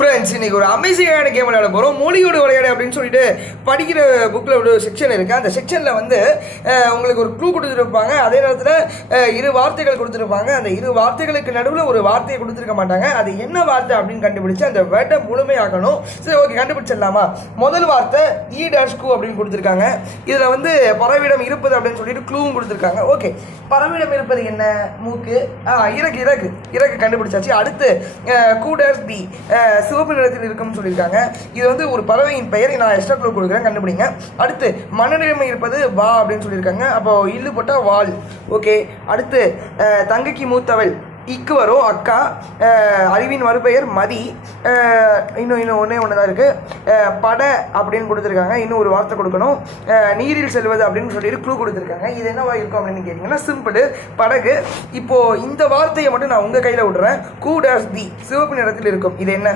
Friends இன்னைக்கு ஒரு அமேசிங்கான கேம் விளையாட போகிறோம். மொழியோடு விளையாடு அப்படின்னு சொல்லிட்டு படிக்கிற புக்கில் ஒரு செக்ஷன் இருக்குது. அந்த செக்ஷனில் வந்து உங்களுக்கு ஒரு க்ளூ கொடுத்துருப்பாங்க. அதே நேரத்தில் இரு வார்த்தைகள் கொடுத்துருப்பாங்க. அந்த இரு வார்த்தைகளுக்கு நடுவில் ஒரு வார்த்தையை கொடுத்துருக்க மாட்டாங்க. அது என்ன வார்த்தை அப்படின்னு கண்டுபிடிச்சு அந்த வேர்டை முழுமையாகணும். சரி, ஓகே, கண்டுபிடிச்சிடலாமா? முதல் வார்த்தை ஈ-கு அப்படின்னு கொடுத்துருக்காங்க. இதில் வந்து பறவையிடம் இருப்பது அப்படின்னு சொல்லிட்டு க்ளூவும் கொடுத்துருக்காங்க. ஓகே, பறவையிடம் இருப்பது என்ன? மூக்கு. இறக்கு இறக்கு இறக்கு கண்டுபிடிச்சாச்சு. அடுத்து கு-டி சிவப்பு நிறத்தில் இருக்கும்னு சொல்லியிருக்காங்க. இது வந்து ஒரு பறவையின் பெயர். நான் எக்ஸ்ட்ரா க்ளூ கொடுக்குறேன், கண்டுபிடிங்க. அடுத்து மனநிலைமை இருப்பது வா அப்படின்னு சொல்லியிருக்காங்க. அப்போ இல்லு போட்டால் வால். ஓகே, அடுத்து தங்கைக்கு மூத்தவள் இக்கு வரும், அக்கா. அறிவின் மறுபெயர் மதி. இன்னும் ஒன்று தான் இருக்குது. பட அப்படின்னு கொடுத்துருக்காங்க. இன்னும் ஒரு வார்த்தை கொடுக்கணும். நீரில் செல்வது அப்படின்னு சொல்லிட்டு க்ளூ கொடுத்துருக்காங்க. இது என்னவா இருக்கும் அப்படின்னு கேட்டிங்கன்னா சிம்பிள், படகு. இப்போது இந்த வார்த்தையை மட்டும் நான் உங்கள் கையில் விடுறேன். கு-டி சிவப்பு நிறத்தில் இருக்கும். இது என்ன?